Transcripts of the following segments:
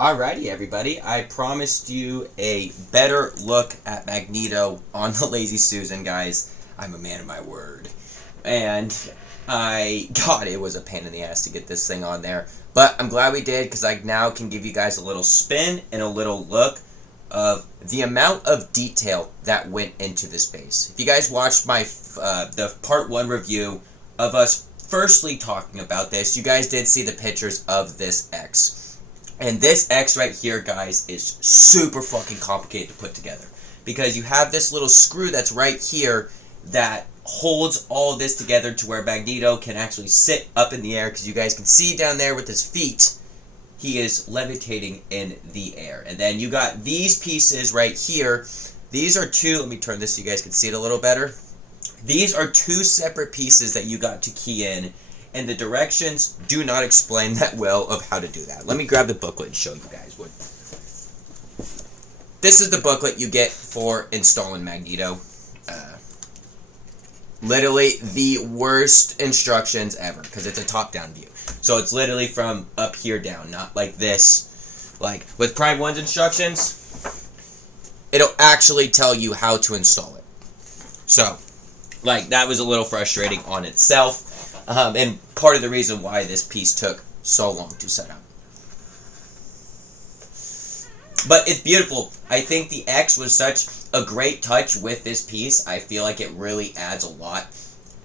Alrighty, everybody. I promised you a better look at Magneto on the Lazy Susan, guys. I'm a man of my word. And God, it was a pain in the ass to get this thing on there. But I'm glad we did, because I now can give you guys a little spin and a little look of the amount of detail that went into this base. If you guys watched my the part 1 review of us firstly talking about this, you guys did see the pictures of this X. And this X right here, guys, is super fucking complicated to put together. Because you have this little screw that's right here that holds all this together to where Magneto can actually sit up in the air. Because you guys can see down there with his feet, he is levitating in the air. And then you got these pieces right here. These are two, let me turn this so you guys can see it a little better. These are two separate pieces that you got to key in. And the directions do not explain that well of how to do that. Let me grab the booklet and show you guys what. This is the booklet you get for installing Magneto. Literally the worst instructions ever, because it's a top-down view. So it's literally from up here down, not like this. Like with Prime 1's instructions, it'll actually tell you how to install it. So, like, that was a little frustrating on itself. And part of the reason why this piece took so long to set up. But it's beautiful. I think the X was such a great touch with this piece. I feel like it really adds a lot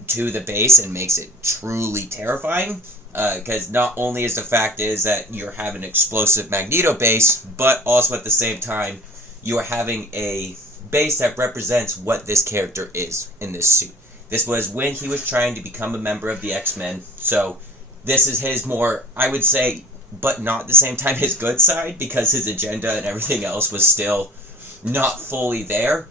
to the base and makes it truly terrifying. Because not only is the fact is that you're having an explosive Magneto base, but also at the same time, you are having a base that represents what this character is in this suit. This was when he was trying to become a member of the X-Men, so this is his more, I would say, but not at the same time, his good side, because his agenda and everything else was still not fully there.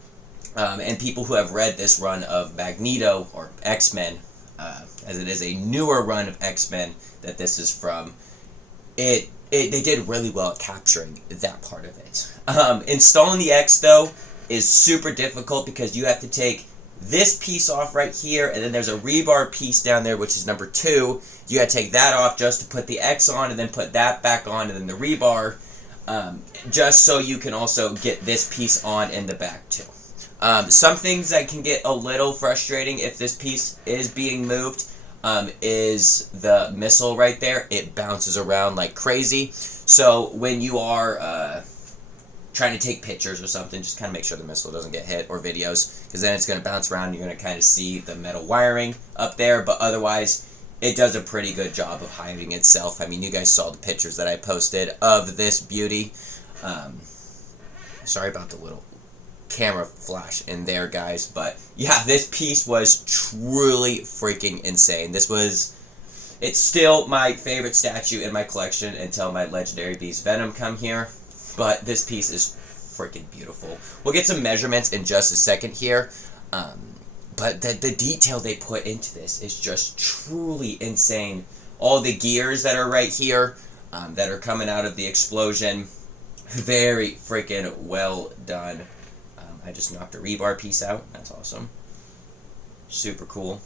And people who have read this run of Magneto, or X-Men, as it is a newer run of X-Men that this is from, they did really well at capturing that part of it. Installing the X, though, is super difficult because you have to take this piece off right here, and then there's a rebar piece down there, which is number 2. You gotta take that off just to put the X on, and then put that back on, and then the rebar, just so you can also get this piece on in the back too. Some things that can get a little frustrating if this piece is being moved is the missile right there. It bounces around like crazy, so when you are trying to take pictures or something, just kind of make sure the missile doesn't get hit, or videos, because then it's going to bounce around and you're going to kind of see the metal wiring up there, but otherwise, it does a pretty good job of hiding itself. I mean, you guys saw the pictures that I posted of this beauty. Sorry about the little camera flash in there, guys, but yeah, this piece was truly freaking insane. It's still my favorite statue in my collection until my Legendary Beast Venom come here. But this piece is freaking beautiful. We'll get some measurements in just a second here. But the detail they put into this is just truly insane. All the gears that are right here that are coming out of the explosion. Very freaking well done. I just knocked a rebar piece out. That's awesome. Super cool.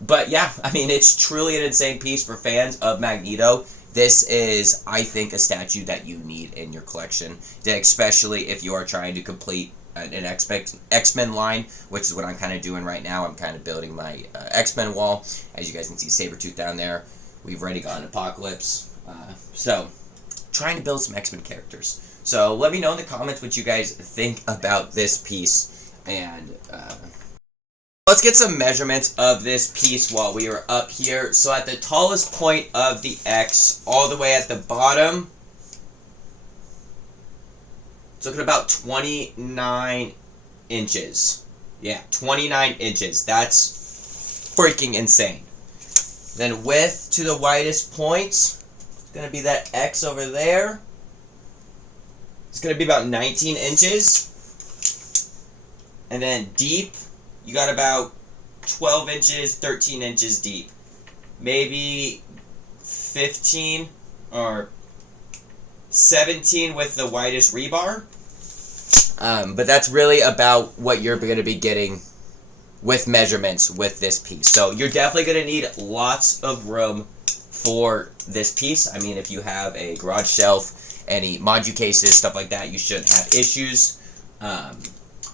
But yeah, I mean, it's truly an insane piece for fans of Magneto. This is, I think, a statue that you need in your collection, especially if you are trying to complete an X-Men line, which is what I'm kind of doing right now. I'm kind of building my X-Men wall. As you guys can see, Sabretooth down there. We've already got an Apocalypse. So, trying to build some X-Men characters. So, let me know in the comments what you guys think about this piece. And, let's get some measurements of this piece while we are up here. So at the tallest point of the X, all the way at the bottom, it's looking about 29 inches. Yeah, 29 inches. That's freaking insane. Then width to the widest points, it's going to be that X over there. It's going to be about 19 inches. And then deep, you got about 12 inches, 13 inches deep. Maybe 15 or 17 with the widest rebar. But that's really about what you're going to be getting with measurements with this piece. So you're definitely going to need lots of room for this piece. I mean, if you have a garage shelf any module cases, stuff like that, you shouldn't have issues.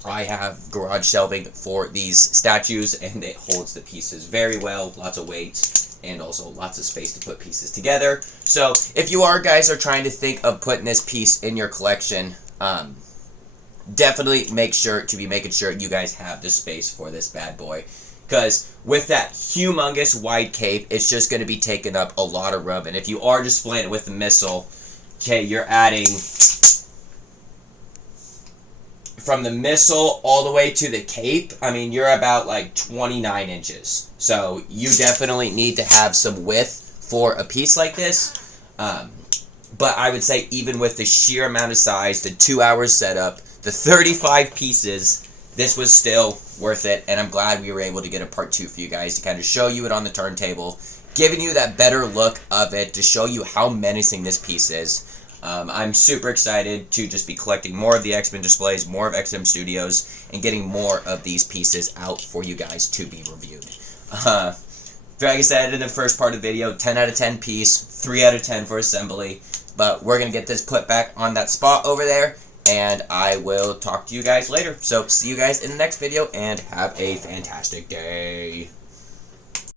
I have garage shelving for these statues, and it holds the pieces very well, lots of weight, and also lots of space to put pieces together. So if you guys are trying to think of putting this piece in your collection, definitely make sure to be making sure you guys have the space for this bad boy, because with that humongous wide cape, it's just going to be taking up a lot of room. And if you are displaying it with the missile, okay, you're adding from the missile all the way to the cape, I mean, you're about like 29 inches. So you definitely need to have some width for a piece like this. But I would say even with the sheer amount of size, the 2 hours setup, the 35 pieces, this was still worth it. And I'm glad we were able to get a part 2 for you guys to kind of show you it on the turntable, giving you that better look of it, to show you how menacing this piece is. I'm super excited to just be collecting more of the X-Men displays, more of XM Studios, and getting more of these pieces out for you guys to be reviewed. Like I said in the first part of the video, 10 out of 10 piece, 3 out of 10 for assembly, but we're going to get this put back on that spot over there, and I will talk to you guys later. So see you guys in the next video, and have a fantastic day.